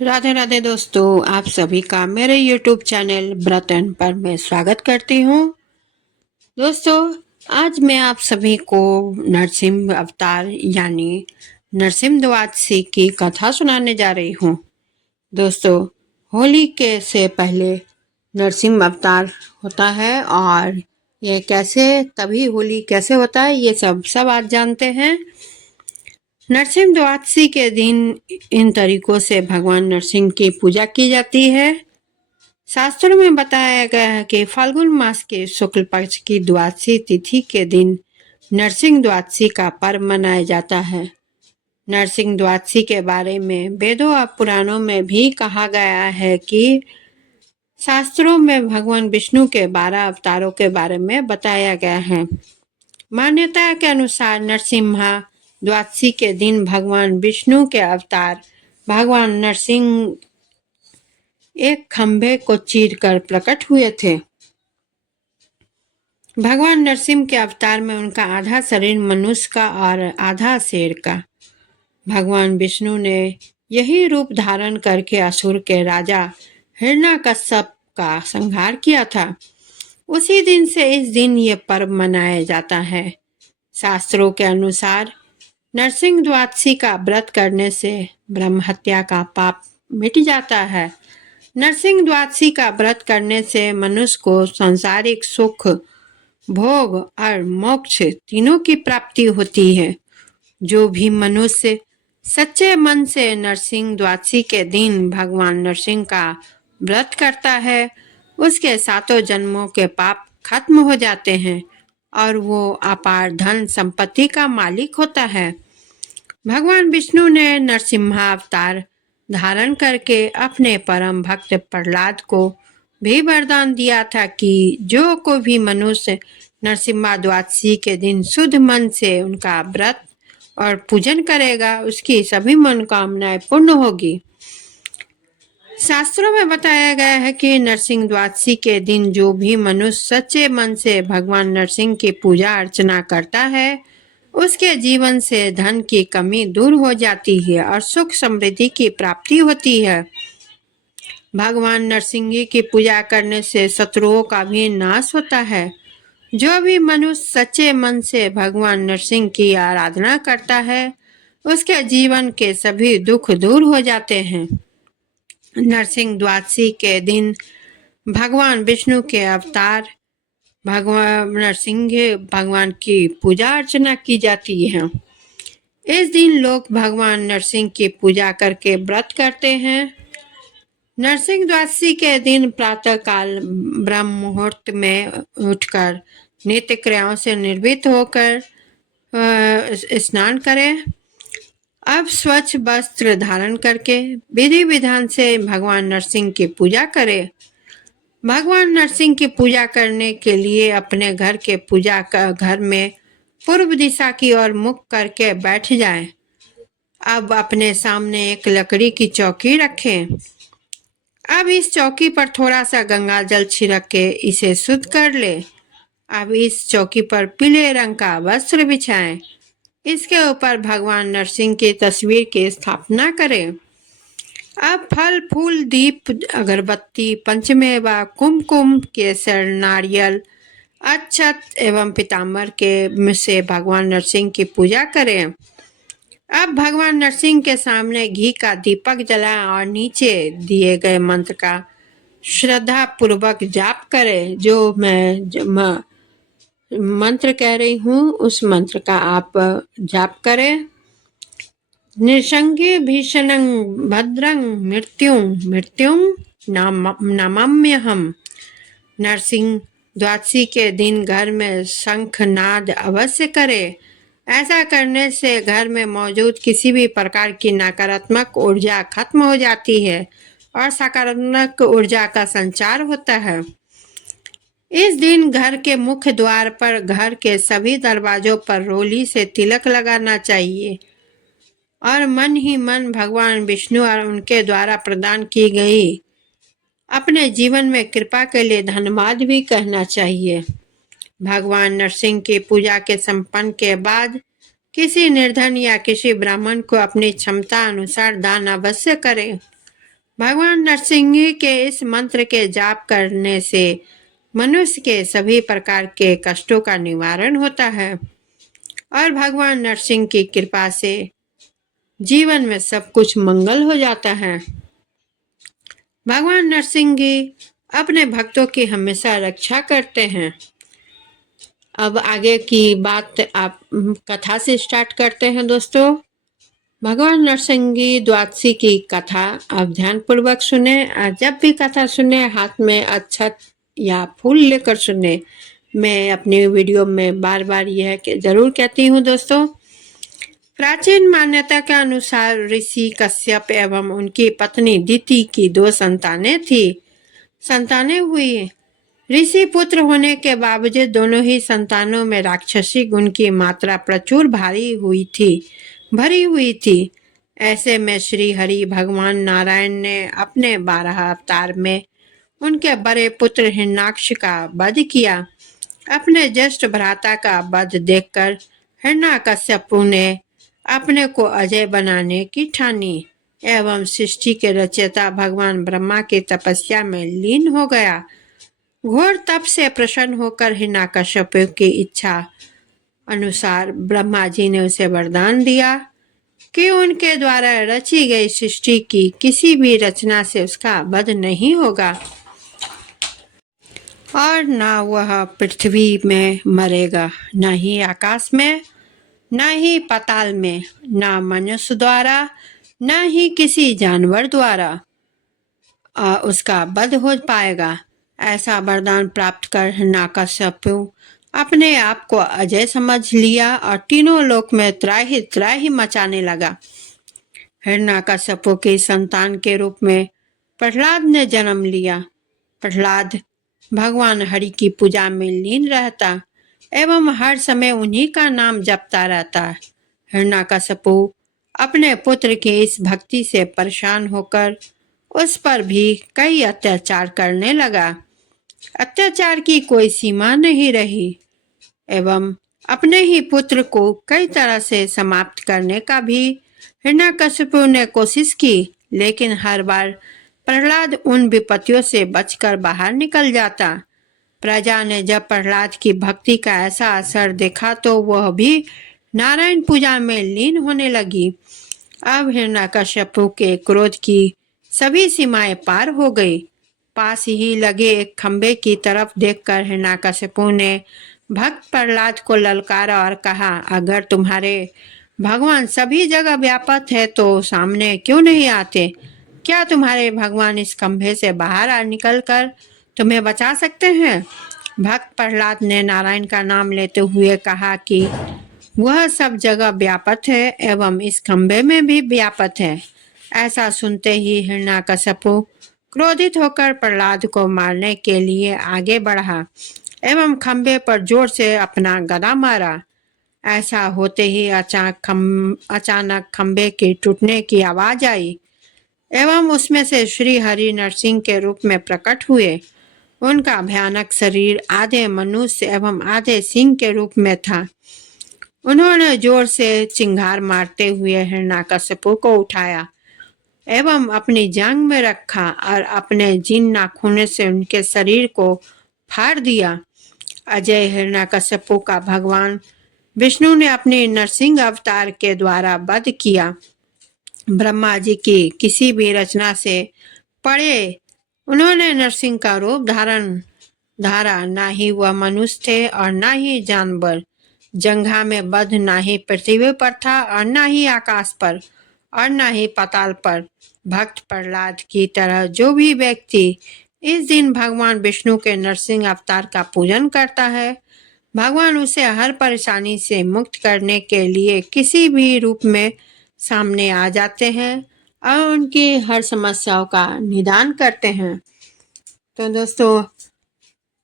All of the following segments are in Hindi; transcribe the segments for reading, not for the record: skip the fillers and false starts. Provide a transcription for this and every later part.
राधे राधे दोस्तों, आप सभी का मेरे YouTube चैनल ब्रतन पर मैं स्वागत करती हूँ। दोस्तों, आज मैं आप सभी को नरसिंह अवतार यानी नरसिंह द्वादशी की कथा सुनाने जा रही हूँ। दोस्तों, होली के से पहले नरसिंह अवतार होता है और ये तभी होली कैसे होता है ये सब आज जानते हैं। नरसिंह द्वादशी के दिन इन तरीकों से भगवान नरसिंह की पूजा की जाती है। शास्त्रों में बताया गया है कि फाल्गुन मास के शुक्ल पक्ष की द्वादशी तिथि के दिन नरसिंह द्वादशी का पर्व मनाया जाता है। नरसिंह द्वादशी के बारे में वेदों और पुराणों में भी कहा गया है कि शास्त्रों में भगवान विष्णु के 12 अवतारों के बारे में बताया गया है। मान्यता के अनुसार नरसिम्हा द्वादशी के दिन भगवान विष्णु के अवतार भगवान नरसिंह एक खंभे को चीरकर प्रकट हुए थे। भगवान नरसिंह के अवतार में उनका आधा शरीर मनुष्य का और आधा शेर का। भगवान विष्णु ने यही रूप धारण करके असुर के राजा हिरण्यकश्यप का संहार किया था। उसी दिन से इस दिन ये पर्व मनाया जाता है। शास्त्रों के अनुसार नरसिंह द्वादशी का व्रत करने से ब्रह्म हत्या का पाप मिट जाता है। नरसिंह द्वादशी का व्रत करने से मनुष्य को सांसारिक सुख, भोग और मोक्ष तीनों की प्राप्ति होती है। जो भी मनुष्य सच्चे मन से नरसिंह द्वादशी के दिन भगवान नरसिंह का व्रत करता है, उसके 7 जन्मों के पाप खत्म हो जाते हैं और वो अपार धन संपत्ति का मालिक होता है। भगवान विष्णु ने नरसिम्हा अवतार धारण करके अपने परम भक्त प्रहलाद को भी वरदान दिया था कि जो कोई भी मनुष्य नरसिम्हा द्वादशी के दिन शुद्ध मन से उनका व्रत और पूजन करेगा, उसकी सभी मनोकामनाएं पूर्ण होगी। शास्त्रों में बताया गया है कि नरसिंह द्वादशी के दिन जो भी मनुष्य सच्चे मन से भगवान नरसिंह की पूजा अर्चना करता है, उसके जीवन से धन की कमी दूर हो जाती है और सुख समृद्धि की प्राप्ति होती है। भगवान नरसिंह की पूजा करने से शत्रुओं का भी नाश होता है। जो भी मनुष्य सच्चे मन से भगवान नरसिंह की आराधना करता है, उसके जीवन के सभी दुख दूर हो जाते हैं। नरसिंह द्वादशी के दिन भगवान विष्णु के अवतार भगवान नरसिंह भगवान की पूजा अर्चना की जाती है। इस दिन लोग भगवान नरसिंह की पूजा करके व्रत करते हैं। नरसिंह द्वादशी के दिन प्रातः काल ब्रह्म मुहूर्त में उठकर नित्य क्रियाओं से निर्वृत्त होकर स्नान करें। अब स्वच्छ वस्त्र धारण करके विधि विधान से भगवान नरसिंह की पूजा करें। भगवान नरसिंह की पूजा करने के लिए अपने घर के पूजा का घर में पूर्व दिशा की ओर मुख करके बैठ जाएं। अब अपने सामने एक लकड़ी की चौकी रखें। अब इस चौकी पर थोड़ा सा गंगा जल छिड़क के इसे शुद्ध कर ले। अब इस चौकी पर पीले रंग का वस्त्र बिछाएं। इसके ऊपर भगवान नरसिंह की तस्वीर की स्थापना करें। अब फल फूल दीप अगरबत्ती पंचमेवा कुमकुम केसर नारियल अक्षत एवं पीताम्बर के से भगवान नरसिंह की पूजा करें। अब भगवान नरसिंह के सामने घी का दीपक जलाएं और नीचे दिए गए मंत्र का श्रद्धा पूर्वक जाप करें। जो मैं मंत्र कह रही हूँ उस मंत्र का आप जाप करें। निसंगे भीषणं भद्रं मृत्युं नमाम्यहम्। नरसिंह द्वादशी के दिन घर में शंख नाद अवश्य करें। ऐसा करने से घर में मौजूद किसी भी प्रकार की नकारात्मक ऊर्जा खत्म हो जाती है और सकारात्मक ऊर्जा का संचार होता है। इस दिन घर के मुख्य द्वार पर घर के सभी दरवाजों पर रोली से तिलक लगाना चाहिए और मन ही मन भगवान विष्णु और उनके द्वारा प्रदान की गई अपने जीवन में कृपा के लिए धन्यवाद भी कहना चाहिए। भगवान नरसिंह की पूजा के संपन्न के बाद किसी निर्धन या किसी ब्राह्मण को अपनी क्षमता अनुसार दान अवश्य करें। भगवान नरसिंह के इस मंत्र के जाप करने से मनुष्य के सभी प्रकार के कष्टों का निवारण होता है और भगवान नरसिंह की कृपा से जीवन में सब कुछ मंगल हो जाता है। भगवान नरसिंह अपने भक्तों की हमेशा रक्षा करते हैं। अब आगे की बात आप कथा से स्टार्ट करते हैं दोस्तों। भगवान नरसिंह द्वादशी की कथा आप ध्यानपूर्वक सुने। जब भी कथा सुने हाथ में अक्षत या फूल लेकर सुने। मैं अपनी वीडियो में बार बार यह जरूर कहती हूँ दोस्तों। प्राचीन मान्यता के अनुसार ऋषि कश्यप एवं उनकी पत्नी दिति की 2 संतानें हुई। ऋषि पुत्र होने के बावजूद दोनों ही संतानों में राक्षसी गुण की मात्रा प्रचुर भरी हुई थी। ऐसे में श्री हरि भगवान नारायण ने अपने 12 अवतार में उनके बड़े पुत्र हिरण्याक्ष का वध किया। अपने ज्येष्ठ भ्राता का वध देखकर हिरण्याकश्यपु ने अपने को अजय बनाने की ठानी एवं सृष्टि के रचयिता भगवान ब्रह्मा की तपस्या में लीन हो गया। घोर तप से प्रसन्न होकर हिरण्याकश्यपु की इच्छा अनुसार ब्रह्मा जी ने उसे वरदान दिया कि उनके द्वारा रची गई सृष्टि की किसी भी रचना से उसका वध नहीं होगा और न वह पृथ्वी में मरेगा, न ही आकाश में, न ही पाताल में, न मनुष्य द्वारा, न ही किसी जानवर द्वारा उसका वध हो पाएगा। ऐसा वरदान प्राप्त कर हिरण्याकश्यपु अपने आप को अजय समझ लिया और तीनों लोक में त्राहि मचाने लगा। हिरण्याकश्यपु के संतान के रूप में प्रहलाद ने जन्म लिया। प्रहलाद भगवान हरि की पूजा में लीन रहता एवं हर समय उन्हीं का नाम जपता रहता। हिरण्याकश्यपु अपने पुत्र के इस भक्ति से परेशान होकर उस पर भी कई अत्याचार करने लगा। अत्याचार की कोई सीमा नहीं रही एवं अपने ही पुत्र को कई तरह से समाप्त करने का भी हिरण्याकश्यपु ने कोशिश की, लेकिन हर बार प्रहलाद उन विपत्तियों से बचकर बाहर निकल जाता। प्रजा ने जब प्रहलाद की भक्ति का ऐसा असर देखा तो वह भी नारायण पूजा में लीन होने लगी। अब हिरण्याकश्यपु के क्रोध की सभी सीमाएं पार हो गई। पास ही लगे एक खंबे की तरफ देखकर हिरण्याकश्यपु ने भक्त प्रहलाद को ललकारा और कहा, अगर तुम्हारे भगवान सभी जगह व्यापक है तो सामने क्यों नहीं आते? क्या तुम्हारे भगवान इस खंभे से बाहर निकल कर तुम्हें बचा सकते हैं? भक्त प्रहलाद ने नारायण का नाम लेते हुए कहा कि वह सब जगह व्यापक है एवं इस खंभे में भी व्यापक है। ऐसा सुनते ही हिरण्याकश्यपु क्रोधित होकर प्रहलाद को मारने के लिए आगे बढ़ा एवं खंभे पर जोर से अपना गदा मारा। ऐसा होते ही अचानक खंभे के टूटने की आवाज आई एवं उसमें से श्री हरि नरसिंह के रूप में प्रकट हुए। उनका भयानक शरीर आधे मनुष्य एवं आधे सिंह के रूप में था। उन्होंने जोर से चिंगार मारते हुए हिरण्याकश्यपु को उठाया एवं अपनी जांघ में रखा और अपने जीर्ण नाखूनों से उनके शरीर को फाड़ दिया। अजय हिरण्याकश्यपु का भगवान विष्णु ने अपने नरसिंह अवतार के द्वारा वध किया। ब्रह्मा जी की किसी भी रचना से परे उन्होंने नरसिंह का रूप धारा। ना ही वह मनुष्य थे और ना ही जानवर। जंघा में वध ना ही पृथ्वी पर था और ना ही आकाश पर और ना ही पाताल पर। भक्त प्रहलाद की तरह जो भी व्यक्ति इस दिन भगवान विष्णु के नरसिंह अवतार का पूजन करता है, भगवान उसे हर परेशानी से मुक्त करने के लिए किसी भी रूप में सामने आ जाते हैं और उनकी हर समस्याओं का निदान करते हैं। तो दोस्तों,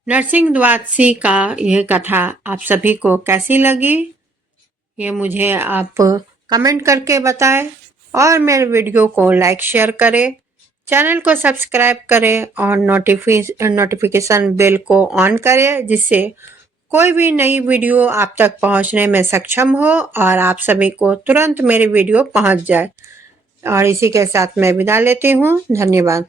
नरसिंह द्वादशी का यह कथा आप सभी को कैसी लगी, ये मुझे आप कमेंट करके बताएं और मेरे वीडियो को लाइक शेयर करें, चैनल को सब्सक्राइब करें और नोटिफिकेशन बेल को ऑन करें, जिससे कोई भी नई वीडियो आप तक पहुंचने में सक्षम हो और आप सभी को तुरंत मेरी वीडियो पहुंच जाए। और इसी के साथ मैं विदा लेती हूँ। धन्यवाद।